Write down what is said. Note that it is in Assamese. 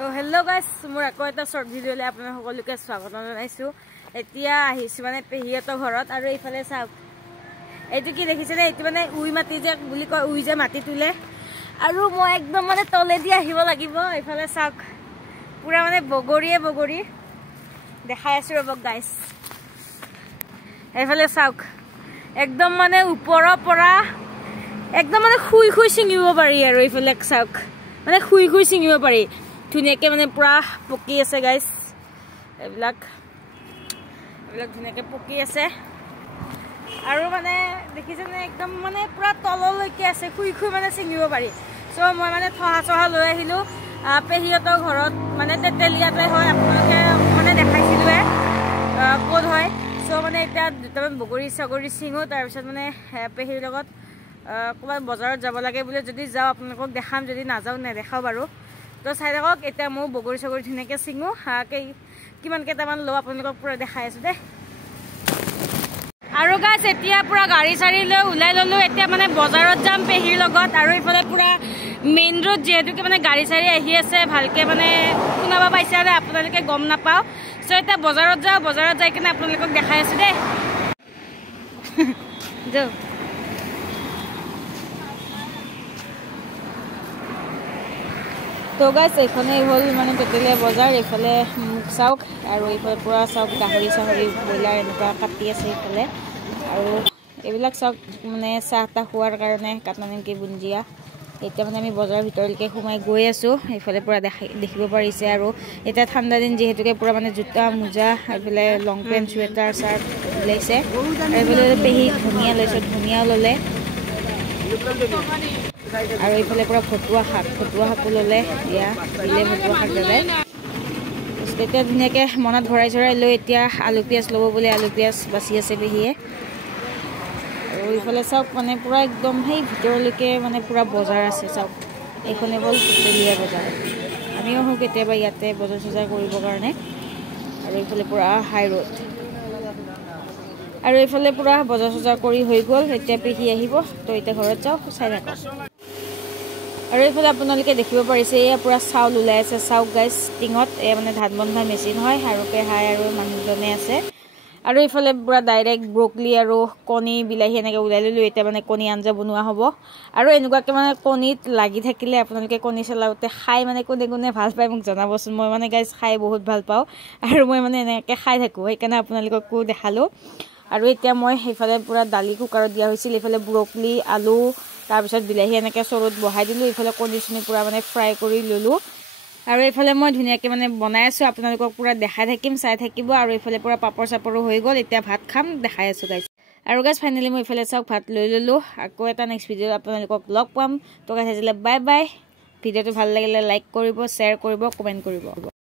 তো হেল্লো গাইস মোৰ আকৌ এটা শৰ্ট ভিডিঅ লৈ আপোনাক সকলোকে স্বাগত জনাইছো এতিয়া আহিছো মানে পেহিয়তৰ ঘৰত আৰু ইফালে চাওক এইটো কি দেখিছেনে এইটো মানে উই মাটি যে বুলি কয় উই যে মাটি তুলে আৰু মই একদম মানে তলে দি আহিব লাগিব ইফালে চাওক পুৰা মানে বগৰী দেখাই আছো ৰব গাইস এইফালে চাওক একদম মানে ওপৰৰ পৰা একদম মানে খুই ছিঙিব পাৰি আৰু ইফালে চাওক মানে খুই ছিঙিব পাৰি ধুনিয়াকে মানে পুৰা পকি আছে গাইস এইবিলাক ধুনিয়াকে পকি আছে আৰু মানে দেখিছেনে একদম মানে পুৰা তললৈকে আছে খুই মানে ছিঙিব পাৰি সো মই মানে থহা লৈ আহিলো পেহিয়তৰ ঘৰত মানে তেতেলিয়াতে হয় আপোনালোকে মানে দেখাইছিলুৱে কোড হয় সো মানে এটা দুটামান বগৰী ছিঙো তাৰ পিছত মানে পেহিৰ লগত কোবাৰ বজাৰত যাব লাগে বুলি যদি যাও আপোনালোকক দেখাম যদি নাযাও নেদেখাও বাৰু তো চাই থাকক এটা মো বগৰী ধুনিয়াকে ছিঙো কিমান কেইটামান লো আপোনালোকক পুৰা দেখাই আছো দে আৰু গাইস এতিয়া পুৰা গাড়ী চাৰি লৈ উলাই ললো এতিয়া মানে বজাৰত যাম পেহিৰ লগত আৰু ইফালে পুৰা মেইন ৰোড যেহেতু কি মানে গাড়ী চাৰি আহি আছে ভালকে মানে শুনাবা পাইছে আৰু আপোনালোকে গম নাপাও সো এটা বজাৰত যাও বজাৰত যাই কিনে আপোনালোকক দেখাই আছো দে যাও তো গাইস এখানে হল মানে তেতেলিয়া বজাৰ এফালে চাওক আৰু ইফালে পুৰা চাওক গাহৰি বইলাৰ এনেকুৱা কাটি আছে ইফালে আৰু এইবিলাক চাওক মানে চাহটা খোৱাৰ কাৰণে কাটনানিকি বুঞ্জিয়া এতিয়া মানে আমি বজাৰৰ ভিতৰলৈকে সোমাই গৈ আছো ইফালে পুৰা দেখিব পাৰিছে আৰু এটা ঠাণ্ডা দিন যেহেতুকে পুৰা মানে জোতা মোজা ইফালে লং পেন্ট সুৱেটাৰ চাৰ্ট লৈছে ইফালে পেহি ধুনিয়া লৈছে ধুনিয়া ললে আৰু ইফালে পুৰা ফটুৱা শাক ললে ইয়া দিলে ফটুৱা শাক ললে তেতিয়া ধুনিয়াকে মনত ভৰাই লৈ এতিয়া আলু পিয়াজ লব বুলি আলু পিয়াজ বাছি আছে পেহিয়ে আৰু ইফালে চাওক মানে পুৰা একদম সেই ভিতৰলৈকে মানে পুৰা বজাৰ আছে চাওক এইখনে হ'ল তেতেলিয়া বজাৰ আমিও আহোঁ কেতিয়াবা ইয়াতে বজাৰ চজাৰ কৰিবৰ কাৰণে আৰু ইফালে পুৰা হাই ৰোড আৰু ইফালে পুৰা বজাৰ চজাৰ কৰি হৈ গ'ল এতিয়া পেহি আহিব তো এতিয়া ঘৰত যাও চাই থাকক আৰু ইফালে আপোনালোকে দেখিব পাৰিছে এয়া পুৰা চাউল ওলাই আছে চাওক গাইস টিঙত এ মানে ধান বন্ধা মেচিন হয় আৰু পেহাই আৰু মানুহজনে আছে আৰু ইফালে পুৰা ডাইৰেক্ট ব্ৰকলি আৰু কণী বিলাহী এনেকে ওলাই ললো এতিয়া মানে কণী আঞ্জা বনোৱা হ'ব আৰু এনেকুৱাকে মানে কণীত লাগি থাকিলে আপোনালোকে কণী চলাওতে খাই মানে কোনে ভাল পায় মোক জনাবচোন মই মানে গাইস খাই বহুত ভাল পাওঁ আৰু মই মানে এনেকে খাই থাকো সেইকাৰণে আপোনালোককো দেখালো আৰু এতিয়া মই সেইফালে পুৰা দালি কুকাৰত দিয়া হৈছিল ইফালে ব্ৰকলি আলু তাৰ পিছত বিলাহী এনেকে চৰুত বহাই দিলো ইফালে কণীখিনি পুৰা মানে ফ্ৰাই কৰি ললো আৰু ইফালে মই ধুনিয়াকে মানে বনাই আছো আপোনালোকক পুৰা দেখাই থাকিম চাই থাকিব আৰু ইফালে পুৰা পাপৰ চাপৰো হৈ গ'ল এতিয়া ভাত খাম দেখাই আছো গাইস আৰু গাইস ফাইনালি মই ইফালে চাওক ভাত লৈ ললো আকৌ এটা নেক্সট ভিডিঅ আপোনালোকক লগ পাম তো গাইস আজিলে বাই বাই ভিডিঅটো ভাল লাগিলে লাইক কৰিব শ্বেয়াৰ কৰিব কমেন্ট কৰিব